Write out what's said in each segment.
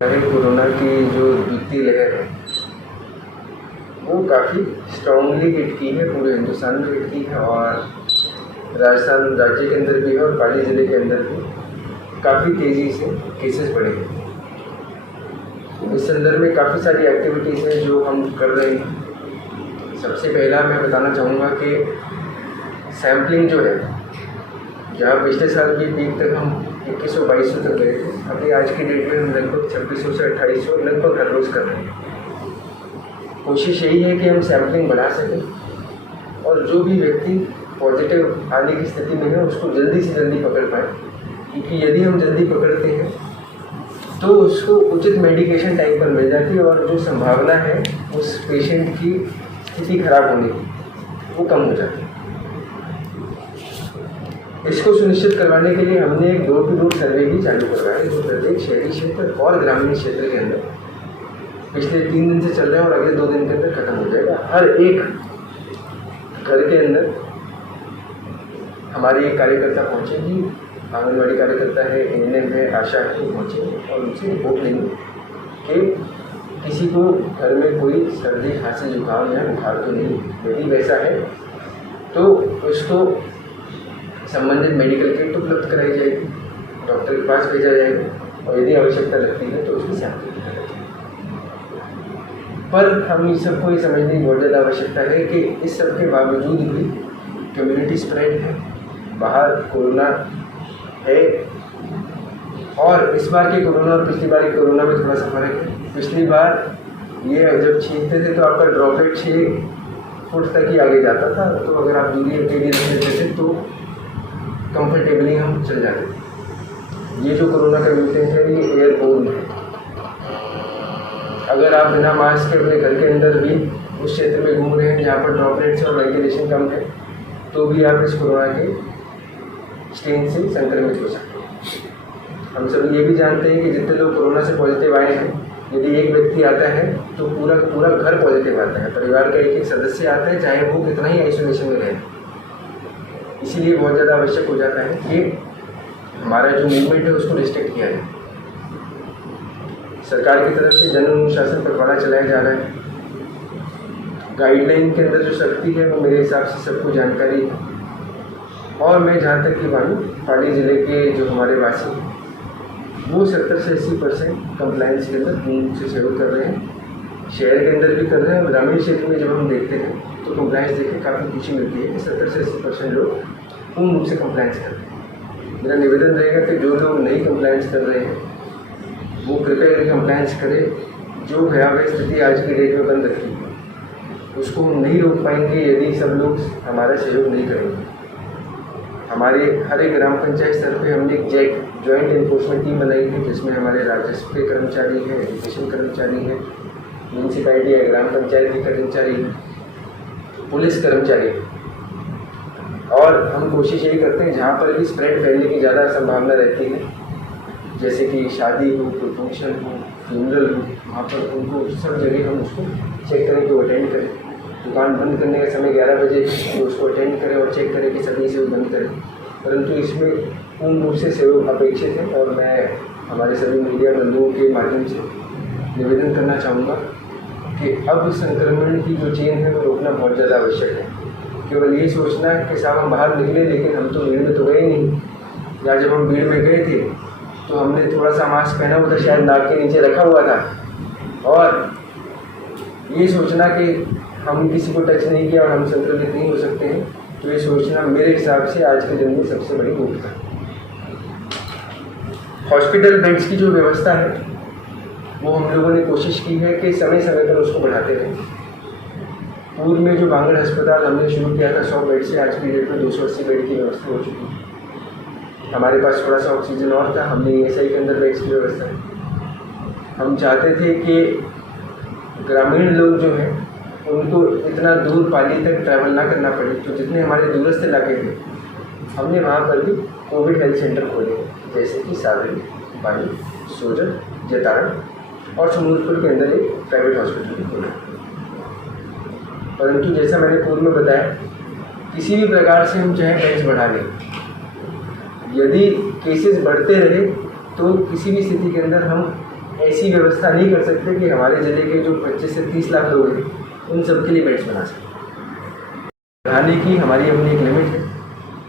Corona की जो द्वितीय लहर है वो काफ़ी स्ट्रांगली हिट की है, पूरे हिंदुस्तान में हिट की है और राजस्थान राज्य के अंदर भी है और पाली ज़िले के अंदर भी काफ़ी तेज़ी से केसेस बढ़े हैं। इस संदर्भ में काफ़ी सारी एक्टिविटीज़ हैं जो हम कर रहे हैं। सबसे पहला मैं बताना चाहूँगा कि सैम्पलिंग जो है, जहाँ पिछले साल की पीक तक हम 2100-2200 तक गए थे, अभी आज की डेट में हम लगभग 2600 से 2800 लगभग हर रोज़ कर रहे हैं। कोशिश यही है कि हम सैम्पलिंग बढ़ा सकें और जो भी व्यक्ति पॉजिटिव आने की स्थिति में है उसको जल्दी से जल्दी पकड़ पाए, क्योंकि यदि हम जल्दी पकड़ते हैं तो उसको उचित मेडिकेशन टाइम पर मिल जाती है और जो संभावना है उस पेशेंट की स्थिति खराब होने की वो कम हो जाती है। इसको सुनिश्चित करवाने के लिए हमने एक डोर टू डोर सर्वे भी चालू करवाया है, जो प्रत्येक शहरी क्षेत्र और ग्रामीण क्षेत्र के अंदर पिछले 3 दिन से चल रहे हैं और अगले 2 दिन के अंदर खत्म हो जाएगा। हर एक घर के अंदर हमारी एक कार्यकर्ता पहुँचेगी, आंगनबाड़ी कार्यकर्ता है, एएनएम है, आशा है, वो पहुँचेंगे और उनसे रिपोर्ट लेंगे कि किसी को घर में कोई सर्दी, खांसी, जुकाम या बुखार तो नहीं। यदि वैसा है तो उसको संबंधित मेडिकल किट उपलब्ध कराई जाएगी, डॉक्टर के पास भेजा जाएगा और यदि आवश्यकता लगती है तो उसकी सैंपलिंग की जाएगी। पर हम इस सबको ये समझने की बहुत ज़्यादा आवश्यकता है कि इस सब के बावजूद भी कम्युनिटी स्प्रेड है, बाहर कोरोना है और इस बार के कोरोना और पिछली बार के कोरोना में थोड़ा सा फर्क है। पिछली बार ये जब छींकते थे तो आपका ड्रॉपलेट 6 फुट तक ही आगे जाता था, तो अगर आप दूरी अकेली रख लेते थे तो कंफर्टेबली हम चल जाते थे। ये जो कोरोना का म्यूटेंट है ये एयरबोर्न है। अगर आप बिना मास्क के अपने घर के अंदर भी उस क्षेत्र में घूम रहे हैं जहाँ पर ड्रॉपलेट्स और वेंटिलेशन कम है, तो भी आप इस कोरोना के स्ट्रेन से संक्रमित हो सकते हैं। हम सब ये भी जानते हैं कि जितने लोग कोरोना से पॉजिटिव आए हैं, यदि एक व्यक्ति आता है तो पूरा घर पॉजिटिव आता है, परिवार का एक सदस्य आता है, चाहे वो कितना ही आइसोलेशन में रहे। इसीलिए बहुत ज़्यादा आवश्यक हो जाता है कि हमारा जो मूवमेंट है उसको रिस्ट्रिक्ट किया जाए। सरकार की तरफ से जन अनुशासन पखवाड़ा चलाया जा रहा है। गाइडलाइन के अंदर जो सख्ती है वो मेरे हिसाब से सबको जानकारी है और मैं जहाँ तक की मानूँ, पाली ज़िले के जो हमारे वासी हैं वो 70 से 80% कंप्लाइंस के अंदर पूर्ण से सहयोग कर रहे हैं। शहर के अंदर भी कर रहे हैं और ग्रामीण क्षेत्र में जब हम देखते हैं तो कंप्लाइंस देख के काफ़ी खुशी मिलती है कि 70 से 80% लोग पूर्ण रूप से कंप्लाइंस कर रहे हैं। मेरा निवेदन रहेगा कि जो लोग नहीं कंप्लाइंस कर रहे हैं वो कृपया करके कंप्लाइंस करें। जो भयावह स्थिति आज की डेट में बन रखी है उसको हम नहीं रोक पाएंगे यदि सब लोग हमारा सहयोग नहीं करेंगे। हमारे हर एक ग्राम पंचायत स्तर पे हमने एक जॉइंट इन्फोर्समेंट टीम बनाई है, जिसमें हमारे राजस्व के कर्मचारी हैं, एजुकेशन कर्मचारी हैं, म्यूनसिपैलिटी या ग्राम पंचायत के कर्मचारी हैं, पुलिस कर्मचारी हैं। और हम कोशिश यही करते हैं जहाँ पर भी स्प्रेड फैलने की ज़्यादा संभावना रहती है, जैसे कि शादी हो, कोई फंक्शन हो, फ्यूनरल हो, वहाँ पर उनको सब जगह हम उसको चेक करें कि वो अटेंड करें। दुकान बंद करने का समय 11 बजे तो उसको अटेंड करें और चेक करें कि सभी से बंद करें। परंतु इसमें पूर्ण रूप से सहयोग अपेक्षित है और मैं हमारे सभी मीडिया बंधुओं के माध्यम से निवेदन करना चाहूँगा कि अब संक्रमण की जो चेन है वो रोकना बहुत ज़्यादा आवश्यक है। केवल ये सोचना है कि साहब हम बाहर निकले लेकिन हम तो भीड़ में तो गए नहीं, या जब हम भीड़ में गए थे तो हमने थोड़ा सा मास्क पहना हुआ था, शायद नाक के नीचे रखा हुआ था, और ये सोचना कि हम किसी को टच नहीं किया और हम संक्रमित नहीं हो सकते हैं, तो ये सोचना मेरे हिसाब से आज के दिन में सबसे बड़ी मूर्खता है। हॉस्पिटल बेड्स की जो व्यवस्था है वो हम लोगों ने कोशिश की है कि समय समय पर उसको बढ़ाते रहें। पूर्व में जो बांगड़ अस्पताल हमने शुरू किया था 100 बेड से, आज की डेट में 280 बेड की व्यवस्था हो चुकी है। हमारे पास थोड़ा सा ऑक्सीजन और था, हमने ईएसआई के अंदर बेड्स की व्यवस्था की। हम चाहते थे कि ग्रामीण लोग जो हैं उनको इतना दूर पाली तक ट्रैवल ना करना पड़े, तो जितने हमारे दूरस्थ इलाके थे हमने वहाँ पर भी कोविड हेल्थ सेंटर खोले, जैसे कि सावरी, पाली, सोजत, जतारण और सुमूलपुर के अंदर एक प्राइवेट हॉस्पिटल भी खोला। परंतु जैसा मैंने पूर्व में बताया, किसी भी प्रकार से हम चाहे बेड्स बढ़ा लें, यदि केसेस बढ़ते रहे तो किसी भी स्थिति के अंदर हम ऐसी व्यवस्था नहीं कर सकते कि हमारे ज़िले के जो 25 से 30 लाख लोग हैं उन सब के लिए बेड्स बना सकें। बढ़ाने की हमारी अपनी एक लिमिट है,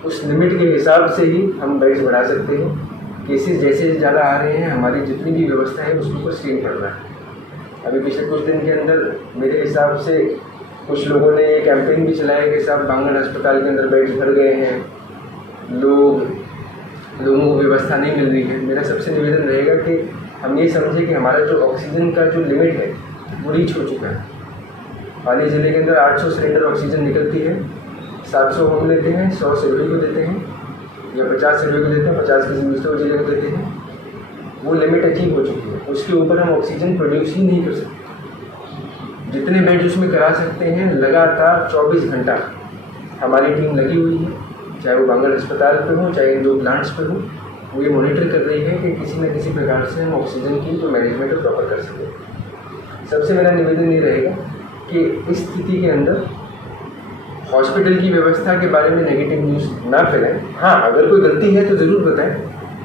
उस लिमिट के हिसाब से ही हम बेड्स बढ़ा सकते हैं। केसेस जैसे ज़्यादा आ रहे हैं, हमारी जितनी भी व्यवस्था है उसके ऊपर स्ट्रेन पड़ रहा है। अभी पिछले कुछ दिन के अंदर मेरे हिसाब से कुछ लोगों ने ये कैंपेन भी चलाया कि साहब बांगड़ अस्पताल के अंदर बेड्स भर गए हैं, लोगों को व्यवस्था नहीं मिल रही है। मेरा सबसे निवेदन रहेगा कि हम ये समझें कि हमारा जो ऑक्सीजन का जो लिमिट है वो रीच हो चुका है। पाली ज़िले के अंदर 800 सिलेंडर ऑक्सीजन निकलती है, 700 हम लेते हैं, 100 सिरवी को देते हैं या 50 सिरवी को देते हैं, 50 किसी दूसरे जिले को देते हैं। वो लिमिट अचीव हो चुकी है, उसके ऊपर हम ऑक्सीजन प्रोड्यूस ही नहीं कर सकते। जितने बेड उसमें करा सकते हैं लगातार 24 घंटा हमारी टीम लगी हुई है, चाहे वो बांगड़ अस्पताल पे हो चाहे इन 2 प्लांट्स पे हो। वो ये मॉनिटर कर रही है कि किसी न किसी प्रकार से हम ऑक्सीजन की जो मैनेजमेंट है प्रॉपर कर सकें। सबसे मेरा निवेदन ये रहेगा कि इस स्थिति के अंदर हॉस्पिटल की व्यवस्था के बारे में नेगेटिव न्यूज़ ना फैलाएं। हाँ, अगर कोई गलती है तो ज़रूर बताएं,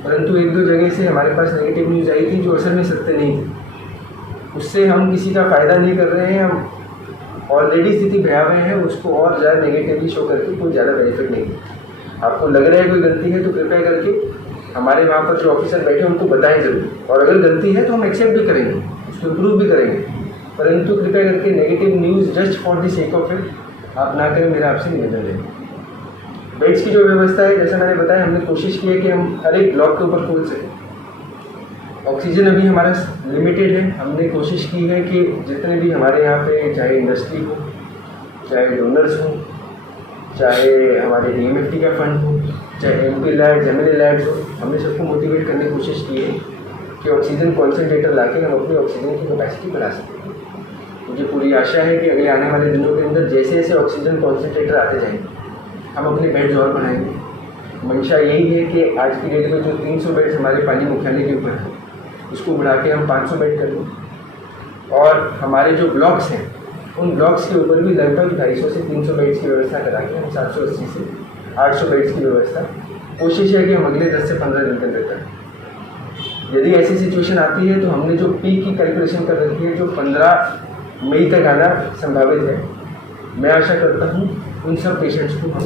परंतु 1-2 जगह से हमारे पास नेगेटिव न्यूज़ आई थी जो असल में सत्य नहीं थी। उससे हम किसी का फ़ायदा नहीं कर रहे हैं, हम ऑलरेडी स्थिति भयावह है उसको और ज़्यादा नेगेटिवली शो करके कोई ज़्यादा बेनिफिट नहीं है। आपको लग रहा है कोई गलती है तो कृपया करके हमारे वहाँ पर जो ऑफिसर बैठे उनको बताएं ज़रूर, और अगर गलती है तो हम एक्सेप्ट भी करेंगे, उसको इम्प्रूव भी करेंगे, परंतु कृपया करके negative news just for the sake of it आप ना करें, मेरा आपसे निवेदन है। बेड्स की जो व्यवस्था है, जैसा मैंने बताया, हमने कोशिश की है कि हम हर एक ब्लॉक के ऊपर खोल सकें। ऑक्सीजन अभी हमारा लिमिटेड है, हमने कोशिश की है कि जितने भी हमारे यहाँ पे चाहे इंडस्ट्री हो, चाहे डोनर्स हो, चाहे हमारे DMFT का फंड हो, चाहे MP लैब्स, MLA लैब्स हो, हमने सबको मोटिवेट करने की कोशिश की है कि ऑक्सीजन कॉन्सेंट्रेटर लाके हम अपनी ऑक्सीजन की कैपेसिटी बढ़ा सकें। मुझे पूरी आशा है कि अगले आने वाले दिनों के अंदर जैसे जैसे ऑक्सीजन कॉन्सेंट्रेटर आते जाएंगे हम अपने बेड्स और बढ़ाएंगे। मंशा यही है कि आज की डेट में जो 300 बेड्स हमारे पाली मुख्यालय के ऊपर है उसको बढ़ा के हम 500 बेड कर लें, और हमारे जो ब्लॉक्स हैं उन ब्लॉक्स के ऊपर भी लगभग 250 से 300 बेड्स की व्यवस्था करा के हम 780 से 800 बेड्स की व्यवस्था कोशिश है कि हम अगले 10 से 15 दिन के अंदर करें। यदि ऐसी सिचुएशन आती है तो हमने जो पीक की कैलकुलेशन कर रखी है जो 15 मई तक आना संभावित है, मैं आशा करता हूँ उन सब पेशेंट्स को हम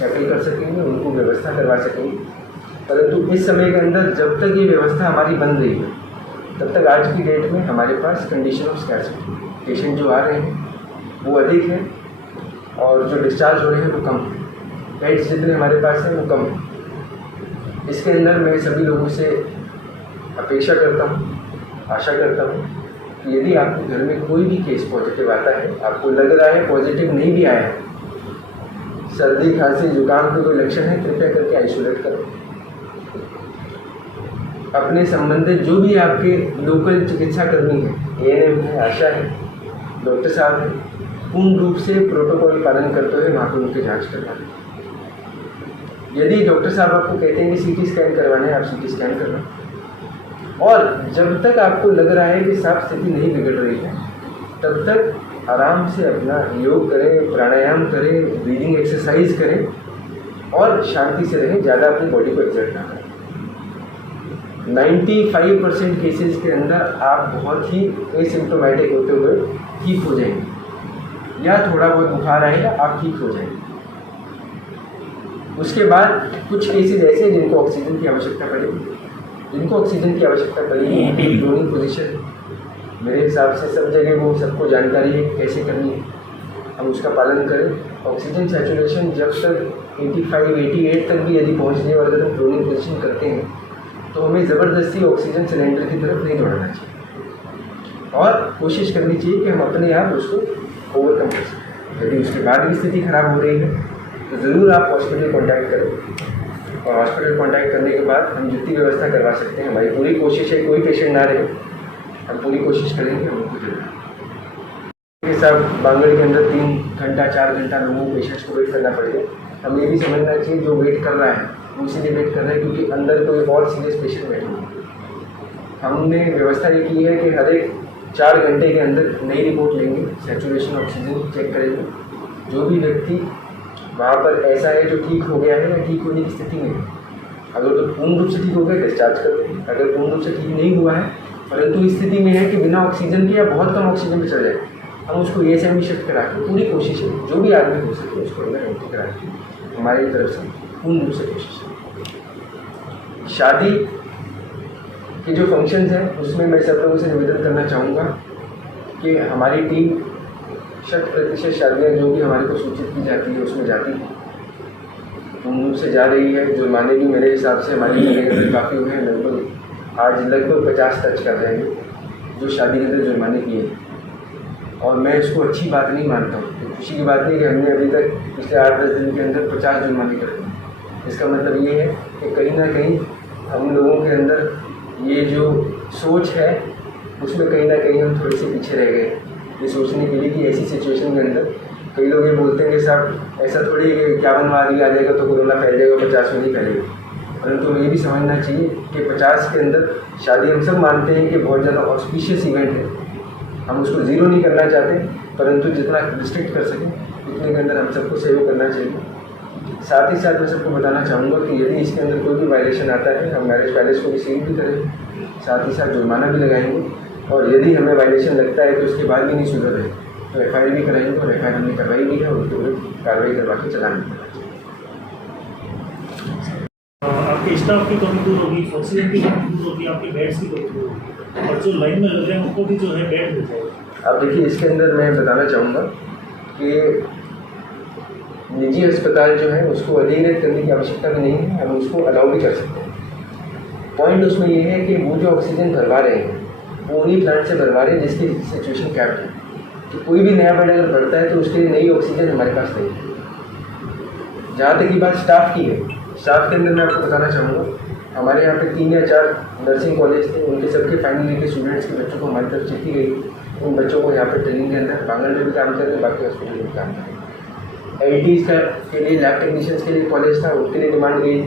टैकल कर सकेंगे, उनको व्यवस्था करवा सकेंगे। परंतु इस समय के अंदर जब तक ये व्यवस्था हमारी बन रही है तब तक आज की डेट में हमारे पास कंडीशन ऑफ स्कैर्सिटी, पेशेंट जो आ रहे हैं वो अधिक है और जो डिस्चार्ज हो रहे हैं वो कम है, बेड्स जितने हमारे पास हैं वो कम है। इसके अंदर मैं सभी लोगों से अपेक्षा करता हूँ, आशा करता हूँ कि यदि आपके घर में कोई भी केस पॉजिटिव आता है, आपको लग रहा है पॉजिटिव नहीं भी आया है, सर्दी खांसी जुकाम के कोई लक्षण है, कृपया करके आइसोलेट करें। अपने संबंधित जो भी आपके लोकल चिकित्सा कर्मी हैं, ANM है, आशा है, डॉक्टर साहब हैं, पूर्ण रूप से प्रोटोकॉल पालन करते हुए वहाँ पर उनकी जाँच करवाएं। यदि डॉक्टर साहब आपको कहते हैं कि CT स्कैन करवाना है, आप CT स्कैन करवाएं। और जब तक आपको लग रहा है कि साफ स्थिति नहीं बिगड़ रही है तब तक आराम से अपना योग करें, प्राणायाम करें, ब्रीदिंग एक्सरसाइज करें और शांति से रहें, ज़्यादा अपनी बॉडी को एक्सर्ट ना करें। 95% केसेस के अंदर आप बहुत ही एसिम्प्टोमेटिक होते हुए ठीक हो जाएंगे, या थोड़ा बहुत बुखार आएगा आप ठीक हो जाएंगे। उसके बाद कुछ केसेस ऐसे हैं जिनको ऑक्सीजन की आवश्यकता पड़ेगी, जिनको ऑक्सीजन की आवश्यकता पड़ेगी ड्रोनिंग पोजीशन मेरे हिसाब से सब जगह वो सबको जानकारी है कैसे करनी है, हम उसका पालन करें। ऑक्सीजन सैचुरेशन जब तक 85-88 तक भी यदि पहुँच जाए और अगर हम ड्रोनिंग पोजीशन करते हैं तो हमें ज़बरदस्ती ऑक्सीजन सिलेंडर की तरफ नहीं दौड़ना चाहिए और कोशिश करनी चाहिए कि हम अपने आप उसको ओवरकम कर सकें। यदि उसके बाद भी स्थिति खराब हो रही है तो ज़रूर आप हॉस्पिटल कॉन्टैक्ट करें, और हॉस्पिटल कॉन्टैक्ट करने के बाद हम जितनी व्यवस्था करवा सकते हैं, हमारी पूरी कोशिश है कोई पेशेंट ना रहे, हम पूरी कोशिश करेंगे हम उनको जरूर। के साथ बांगड़ के अंदर 3 घंटा 4 घंटा लोगों को पेशेंट्स को वेट करना पड़ेगा। हमें ये भी समझना चाहिए जो वेट कर रहा है वो इसीलिए वेट कर रहा है क्योंकि अंदर कोई और सीरियस पेशेंट बैठे हुए हैं। हमने व्यवस्था ये की है कि हर एक 4 घंटे के अंदर नई रिपोर्ट लेंगे, सैचुरेशन ऑक्सीजन चेक करेंगे। जो भी व्यक्ति वहाँ पर ऐसा है जो ठीक हो गया है या ठीक होने की स्थिति में है, अगर तो पूर्ण रूप से ठीक हो गया डिस्चार्ज कर देंगे, अगर पूर्ण रूप से ठीक नहीं हुआ है परंतु स्थिति में है कि बिना ऑक्सीजन के या बहुत कम ऑक्सीजन पे चल जाए, हम उसको ASM में शिफ्ट करा के पूरी कोशिश है, जो भी आदमी हो सके उसको अंदर एंट्री करा के हमारी तरफ से पूर्ण रूप से कोशिश है। शादी के जो फंक्शंस हैं उसमें मैं सब लोगों से निवेदन करना चाहूँगा कि हमारी टीम 100% शादियाँ जो भी हमारे को सूचित की जाती है उसमें जाती है, पूर्ण रूप से जा रही है। जुर्माने भी मेरे हिसाब से हमारी अंदर काफ़ी हुए हैं, लगभग 50 टच कर रहे हैं जो शादी के अंदर जुर्माने किए, और मैं इसको अच्छी बात नहीं मानता हूँ। खुशी की बात नहीं कि हमने अभी तक पिछले 8-10 दिन के अंदर 50 जुर्माने कर दिए। इसका मतलब ये है कि कहीं ना कहीं हम लोगों के अंदर ये जो सोच है उसमें कहीं ना कहीं हम थोड़े से पीछे रह गए। ये सोचने के लिए कि ऐसी सिचुएशन के अंदर कई लोग ये बोलते हैं कि साहब ऐसा थोड़ी है कि 51 आदमी आ जाएगा तो कोरोना फैल जाएगा, 50 में नहीं फैलेगा। परंतु ये भी समझना चाहिए कि 50 के अंदर शादी हम सब मानते हैं कि बहुत ज़्यादा ऑस्पिशियस इवेंट है, हम उसको ज़ीरो नहीं करना चाहते, परंतु जितना रिस्ट्रिक्ट कर सकें उतने के अंदर हम सबको सहयोग करना चाहिए। साथ ही साथ मैं सबको बताना चाहूँगा कि यदि इसके अंदर कोई भी वायलेशन आता है, हम मैरिज पैलेस को भी सील भी करेंगे, साथ ही साथ जुर्माना भी लगाएंगे, और यदि हमें वायलेशन लगता है तो उसके बाद भी नहीं सुधर रहे तो FIR भी कराएंगे, और FIR हमने करवाई भी है, उनके विरुद्ध कार्रवाई करवा के चलान भी करना चाहिए। आपके स्टाफ की कमी दूर होगी, ऑक्सीजन की कमी दूर होगी, आपके बेड्स की कमी दूर होगी, और जो लाइन में लग रहे हैं उनको भी जो है बेड मिल जाएगा। अब देखिए, इसके अंदर मैं बताना चाहूँगा कि निजी अस्पताल जो है उसको अधिग्रहित करने की आवश्यकता भी नहीं है, हम उसको अलाउ भी कर सकते हैं। पॉइंट उसमें ये है कि वो जो ऑक्सीजन भरवा रहे हैं वो उन्हीं प्लांट से भरवा रहे हैं जिसकी सिचुएशन कैप्ड है। तो कोई भी नया बेड अगर बढ़ता है तो उसके लिए नई ऑक्सीजन हमारे पास नहीं है। जहाँ तक की बात स्टाफ की है, स्टाफ के अंदर मैं आपको बताना चाहूँगा, हमारे यहाँ पे 3 या 4 नर्सिंग कॉलेज थे, उनके सबके फाइनल ईयर के स्टूडेंट्स के बच्चों को हमारी तरफ चिट्ठी गई। उन बच्चों को यहाँ पर ट्रेनिंग के अंदर बांगल में भी काम कर रहे हैं, बाकी हॉस्पिटल में भी काम कर रहे हैं। LTs के लिए लैब टेक्नीशियंस के लिए कॉलेज था, उसके लिए डिमांड गई।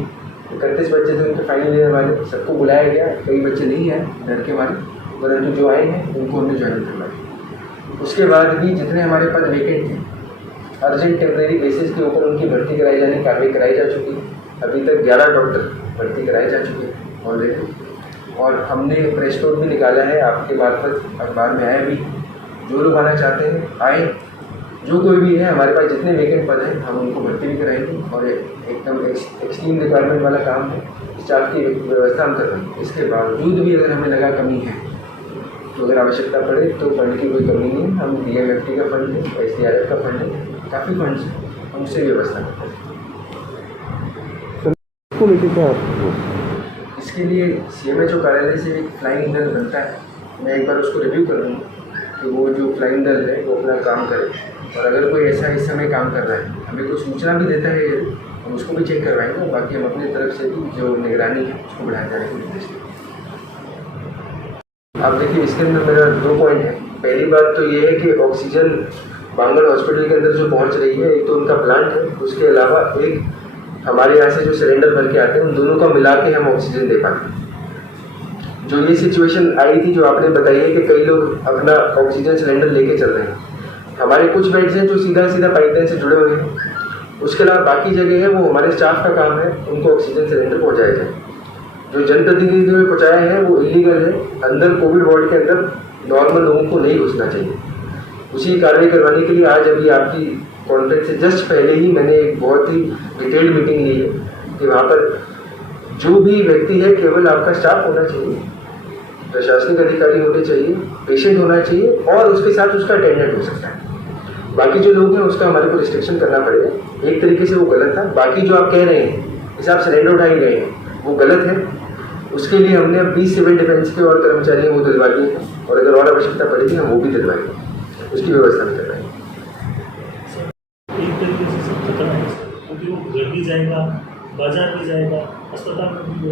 31 बच्चे थे उनके फाइनल ईयर वाले, सबको बुलाया गया। कई बच्चे नहीं आए डर के मारे, परंतु जो आए हैं उनको हमने ज्वाइन करवाया। उसके बाद भी जितने हमारे पास वेकेंट थे, अर्जेंट टेम्प्रेरी बेसिस के ऊपर उनकी भर्ती कराई जाने की कार्रवाई कराई जा चुकी है। अभी तक 11 डॉक्टर भर्ती कराए जा चुके हैं ऑलरेडी, और हमने प्रेस नोट भी निकाला है आपके मार्फत, अखबार में आया भी। जो लोग आना चाहते हैं आए, जो कोई भी है, हमारे पास जितने वेकेंट पद हैं हम उनको भर्ती भी कराएंगे, और एकदम एक्सट्रीम रिक्वायरमेंट वाला काम है, स्टाफ की व्यवस्था हम कर रहे हैं। इसके बावजूद भी अगर हमें लगा कमी है तो अगर आवश्यकता पड़े तो फंड की कोई कमी नहीं है। हम DMFT का फंड है, SDRF का फंड है, काफ़ी फंड्स हैं, हम उससे व्यवस्था करते हैं। इसके लिए CMHO कार्यालय से एक फ्लाइंग दल बनता है, मैं एक बार उसको रिव्यू कर लूँगा कि वो जो फ्लाइंग दल है वो अपना काम करे, और अगर कोई ऐसा इस समय काम कर रहा है, हमें कोई सूचना भी देता है, हम उसको भी चेक करवाएंगे, और बाकी हम अपनी तरफ से भी जो निगरानी है उसको बढ़ाए जाने के निर्देश देंगे। अब देखिए, इसके अंदर मेरा 2 पॉइंट है। पहली बात तो ये है कि ऑक्सीजन बांगल हॉस्पिटल के अंदर जो पहुंच रही है, एक तो उनका प्लांट है, उसके अलावा एक हमारे यहाँ से जो सिलेंडर भर के आते हैं उन दोनों का मिला के हम ऑक्सीजन दे पाते हैं। जो ये सिचुएशन आई थी जो आपने बताई है कि कई लोग अपना ऑक्सीजन सिलेंडर लेके चल रहे हैं, हमारे कुछ बेड्स हैं जो सीधा पाइपलाइन से जुड़े हुए हैं, उसके अलावा बाकी जगह है वो हमारे स्टाफ का काम है उनको ऑक्सीजन सिलेंडर पहुँचाया जाए। जो जनप्रतिनिधियों ने पहुँचाया है वो इलीगल है, अंदर कोविड वार्ड के अंदर नॉर्मल लोगों को नहीं घुसना चाहिए। उसी कार्रवाई करवाने के लिए आज अभी आपकी कॉन्फ्रेंस से जस्ट पहले ही मैंने एक बहुत ही डिटेल्ड मीटिंग ली है कि वहाँ पर जो भी व्यक्ति है केवल आपका स्टाफ होना चाहिए, प्रशासनिक अधिकारी होने चाहिए, पेशेंट होना चाहिए, और उसके साथ उसका अटेंडेंट हो सकता है। बाकी जो लोग हैं उसका हमारे को रिस्ट्रिक्शन करना पड़ेगा। एक तरीके से वो गलत था। बाकी जो आप कह रहे हैं इस आप सिलेंडर उठा ही रहे हैं वो गलत है। उसके लिए हमने अब 20 सिविल डिफेंस के और कर्मचारी वो दिलवा दिए हैं, और अगर और आवश्यकता पड़ेगी हम वो भी दिलवाएंगे, उसकी व्यवस्था भी करवाएंगे। एक तरीके से सब खत्म है, क्योंकि वो घर भी जाएगा, बाजार भी जाएगा, अस्पताल में भी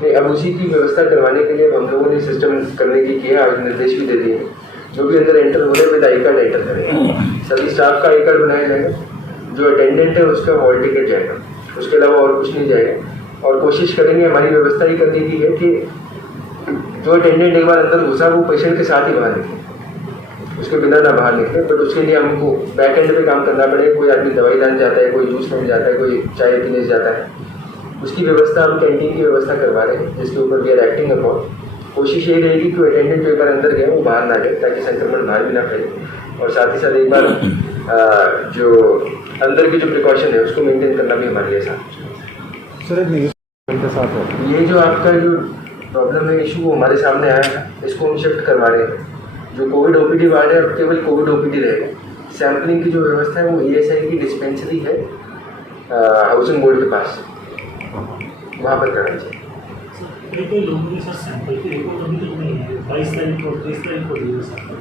नहीं, अब उसी की व्यवस्था करवाने के लिए हम लोगों ने सिस्टम करने की किया, आज निर्देश भी दे दिए हैं। जो भी अंदर एंटर हो रहे विद आई कार्ड एंटर करेंगे, सभी स्टाफ का आई कार्ड बनाया जाएगा, जो अटेंडेंट है उसका हॉल टिकट जाएगा, उसके अलावा और कुछ नहीं जाएगा। और कोशिश करेंगे, हमारी व्यवस्था ही करने की है कि जो अटेंडेंट एक बार अंदर घुसा वो पेशेंट के साथ ही बाहर निकले, उसके बिना ना बाहर निकले। बट उसके लिए हमको बैक एंड पे काम करना पड़ेगा। कोई आदमी दवाई लाने जाता है, कोई जूस लेने जाता है, कोई चाय पीने जाता है, उसकी व्यवस्था हम कैंटीन की व्यवस्था करवा रहे हैं, जिसके ऊपर वी आर एक्टिंग अपॉन। कोशिश ये रहेगी कि अटेंडेंट जो एक बार अंदर गए वो बाहर ना गए, ताकि संक्रमण बाहर भी ना फैले। और साथ ही साथ एक बार जो अंदर की जो प्रिकॉशन है उसको मेंटेन करना भी हमारे लिए साथ। सर एक न्यूज़ के साथ है, ये जो आपका जो प्रॉब्लम है, इशू, वो हमारे सामने आया है, इसको हम शिफ्ट करवा रहे हैं। जो कोविड ओपीडी वार्ड है अब केवल कोविड ओपीडी रहेगा। सैम्पलिंग की जो व्यवस्था है वो ईएसआई की डिस्पेंसरी है हाउसिंग बोर्ड के पास, वहाँ पर करना चाहिए। कोई लोगों के साथ सैंपल की रिपोर्ट अभी तक नहीं है। 22 तारीख को 23 तारीख को दिए सैंपल,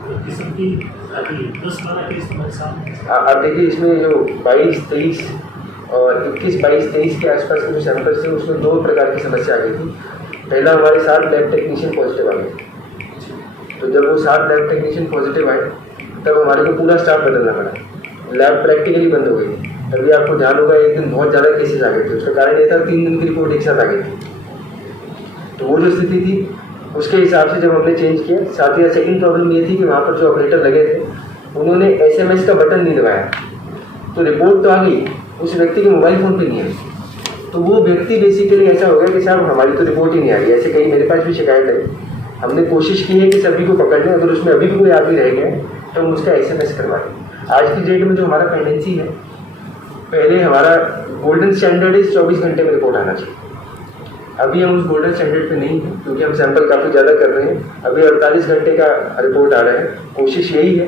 तो किस्म की अभी 10-12 केस हमारे सामने। आप देखिए इसमें जो 22, 23 और 21, 22, 23 के आसपास के जो सैंपल्स थे उसमें 2 प्रकार की समस्या आ गई थी। पहला, हमारे 7 लैब टेक्नीशियन पॉजिटिव आ गए। तो जब वो 7 लैब टेक्नीशियन पॉजिटिव आए तब हमारे को पूरा स्टाफ बदलना पड़ा, लैब प्रैक्टिकली बंद हो गई थी। तभी आपको ध्यान होगा एक दिन बहुत ज़्यादा केसेस आ गए थे। उसका कारण ये था 3 दिन की रिपोर्ट एक साथ आ गई थी। तो वो जो स्थिति थी उसके हिसाब से जब हमने चेंज किया। साथ ही सेकंड प्रॉब्लम ये थी कि वहाँ पर जो ऑपरेटर लगे थे उन्होंने SMS का बटन नहीं दबाया, तो रिपोर्ट तो आ गई, उस व्यक्ति के मोबाइल फ़ोन पे नहीं आई। तो वो व्यक्ति बेसिकली ऐसा हो गया कि साहब हमारी तो रिपोर्ट ही नहीं आ रही। ऐसे कहीं मेरे पास भी शिकायत है। हमने कोशिश की है कि सभी को पकड़ लें, अगर उसमें अभी भी कोई आदमी रह गया तो हम उसका SMS करवा दें। आज की डेट में जो हमारा पेंडेंसी है, पहले हमारा गोल्डन स्टैंडर्ड इस 24 घंटे में रिपोर्ट आना चाहिए। अभी हम उस गोल्डन स्टैंडर्ड पे नहीं हैं, क्योंकि हम सैंपल काफ़ी ज़्यादा कर रहे हैं। अभी 48 घंटे का रिपोर्ट आ रहा है। कोशिश यही है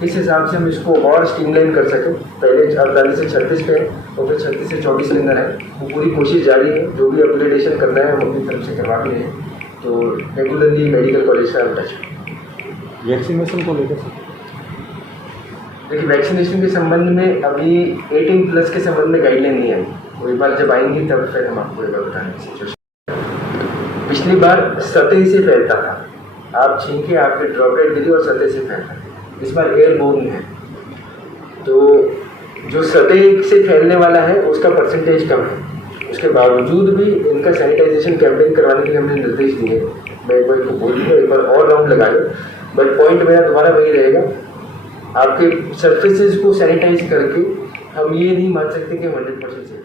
किस हिसाब से हम इसको और स्ट्रीमलाइन कर सकें। पहले 48 से 36 पे है और फिर 36 से 24 के अंदर है। वो पूरी कोशिश जारी है। जो भी अपग्रेडेशन करना है हम अपनी तरफ से करवा भी रहे हैं। तो रेगुलरली मेडिकल कॉलेज से हम टच में। वैक्सीनेशन को लेकर सर, देखिए वैक्सीनेशन के संबंध में अभी 18+ के संबंध में गाइडलाइन नहीं आई। वो एक बार जब आएंगी तब फिर हम आपको एक बार बताने की सिचुएशन। पिछली बार सतह से फैलता था, आप छींके आपके ड्रॉपलेट गिरी और सतह से फैलता। इस बार एयरबोर्न है, तो जो सतह से फैलने वाला है उसका परसेंटेज कम है। उसके बावजूद भी इनका सैनिटाइजेशन कैंपेन करवाने के लिए हमने निर्देश दिए। मैं एक बार को बोल दूँगा, एक बार और राउंड लगा लो, बट पॉइंट मेरा दोबारा वही रहेगा, आपके सर्फेसेज को सैनिटाइज करके हम ये नहीं मान सकते कि 100% से